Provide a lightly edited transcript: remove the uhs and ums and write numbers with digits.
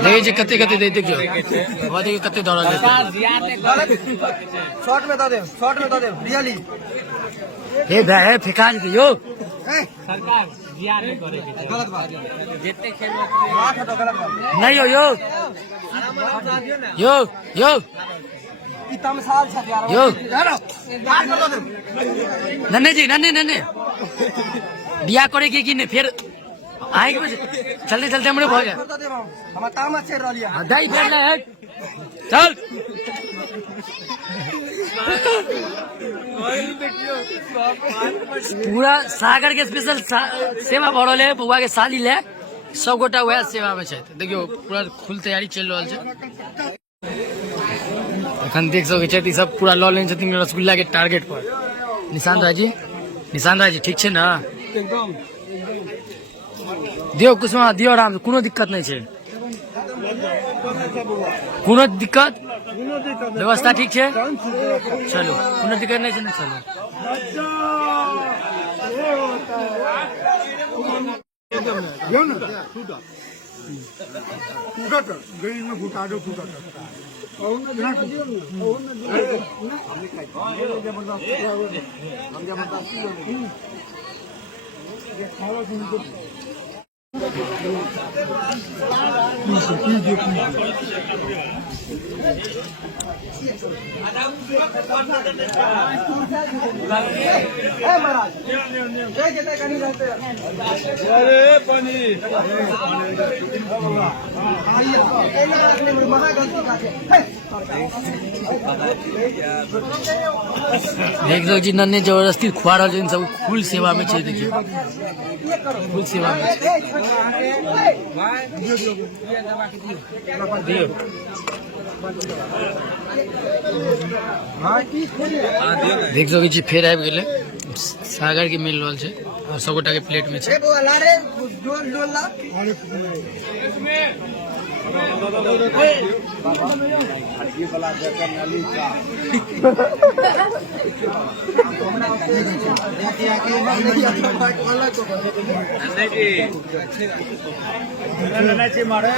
देखिए कते कते दे देखियो वो देखिए कते दौड़ा लेते शॉर्ट में दो दे रियली हे भाई फेंका दियो सरकार जियार नहीं करे गलत बात जितने खेल में बात है तो गलत बात नहीं हो यो इतना साल छ यार यो बात कर दो नन्हे जी नन्हे बिया करे कि ने फिर आए के चलते चलते हमरे हो गया हम तामा छेड़ रलिया दाई फेर ले चल पूरा सागर के स्पेशल सेवा भरल है बुआ के साली ले सब गोटा वह सेवा में छै देखियो पूरा फुल तैयारी चल रहल छै एखन देख सकै छै ई सब पूरा लऽ लेन छथिन रसगुल्ला के टारगेट पर निशांत राय जी ठीक छै ना एकदम दियो कुसुमा दियो आराम से कोनो दिक्कत नहीं छै कोनो दिक्कत व्यवस्था ठीक है चलो कोनो दिक्कत नहीं है चलो देख सक जी नन्हे जबरदस्ती खुआ रहा सब फुल सेवा में छै देखिए फुल सेवा में देख सकै छी फेर आबि गेलै सागर के मिल रहल छै और सब गोटा के प्लेट में छै मारे